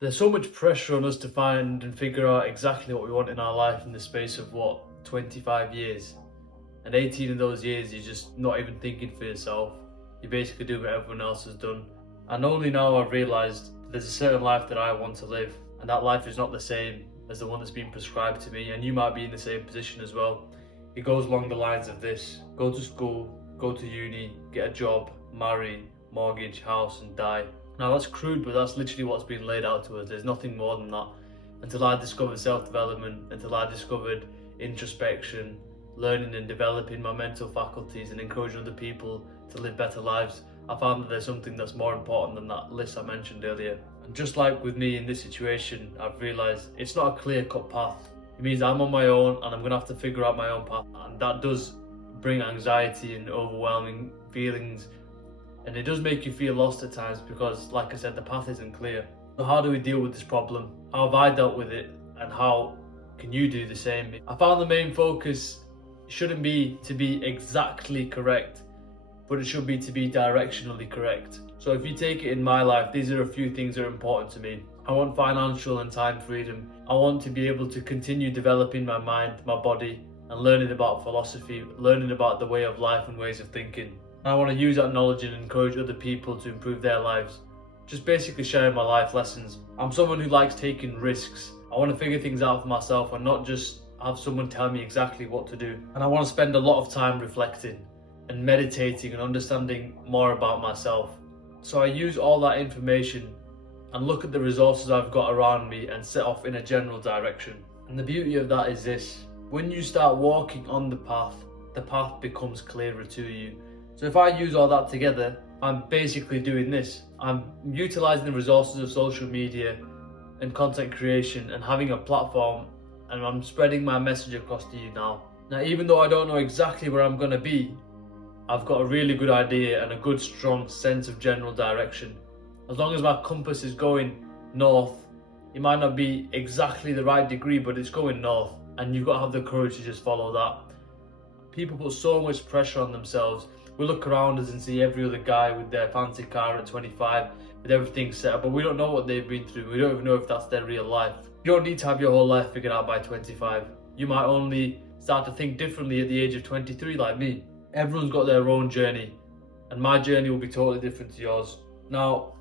There's so much pressure on us to find and figure out exactly what we want in our life in the space of 25 years. And 18 of those years, you're just not even thinking for yourself. You basically do what everyone else has done. And only now I've realised there's a certain life that I want to live, and that life is not the same as the one that's been prescribed to me, and you might be in the same position as well. It goes along the lines of this: go to school, go to uni, get a job, marry, mortgage, house, and die. Now that's crude, but that's literally what's been laid out to us. There's nothing more than that. Until I discovered self-development, until I discovered introspection, learning and developing my mental faculties and encouraging other people to live better lives, I found that there's something that's more important than that list I mentioned earlier. And just like with me in this situation, I've realised it's not a clear-cut path. It means I'm on my own and I'm going to have to figure out my own path, and that does bring anxiety and overwhelming feelings, and it does make you feel lost at times because, like I said, the path isn't clear. So how do we deal with this problem? How have I dealt with it, and how can you do the same? I found the main focus shouldn't be to be exactly correct, but it should be to be directionally correct. So if you take it in my life, these are a few things that are important to me. I want financial and time freedom. I want to be able to continue developing my mind, my body, and learning about philosophy, learning about the way of life and ways of thinking. I want to use that knowledge and encourage other people to improve their lives. Just basically sharing my life lessons. I'm someone who likes taking risks. I want to figure things out for myself and not just have someone tell me exactly what to do. And I want to spend a lot of time reflecting and meditating and understanding more about myself. So I use all that information and look at the resources I've got around me and set off in a general direction. And the beauty of that is this: when you start walking on the path becomes clearer to you. So if I use all that together, I'm basically doing this. I'm utilizing the resources of social media and content creation and having a platform, and I'm spreading my message across to you now. Now, even though I don't know exactly where I'm going to be, I've got a really good idea and a good strong sense of general direction. As long as my compass is going north, it might not be exactly the right degree, but it's going north, and you've got to have the courage to just follow that. People put so much pressure on themselves. We look around us and see every other guy with their fancy car at 25, with everything set up, but we don't know what they've been through. We don't even know if that's their real life. You don't need to have your whole life figured out by 25. You might only start to think differently at the age of 23 like me. Everyone's got their own journey, and my journey will be totally different to yours. Now,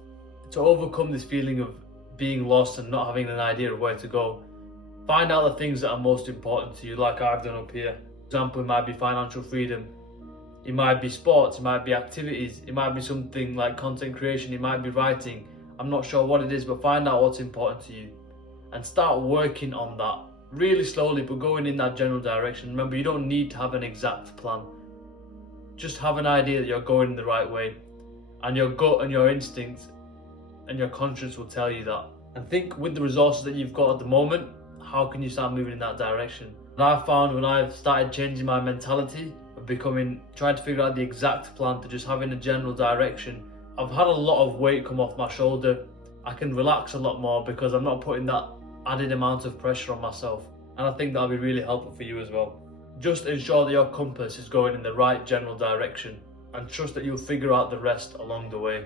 to overcome this feeling of being lost and not having an idea of where to go, find out the things that are most important to you, like I've done up here. For example, it might be financial freedom, it might be sports, it might be activities, it might be something like content creation, it might be writing. I'm not sure what it is, but find out what's important to you and start working on that really slowly, but going in that general direction. Remember, you don't need to have an exact plan. Just have an idea that you're going in the right way, and your gut and your instinct and your conscience will tell you that. And think, with the resources that you've got at the moment, how can you start moving in that direction? And I found when I've started changing my mentality of trying to figure out the exact plan to just having a general direction, I've had a lot of weight come off my shoulder. I can relax a lot more because I'm not putting that added amount of pressure on myself. And I think that'll be really helpful for you as well. Just ensure that your compass is going in the right general direction, and trust that you'll figure out the rest along the way.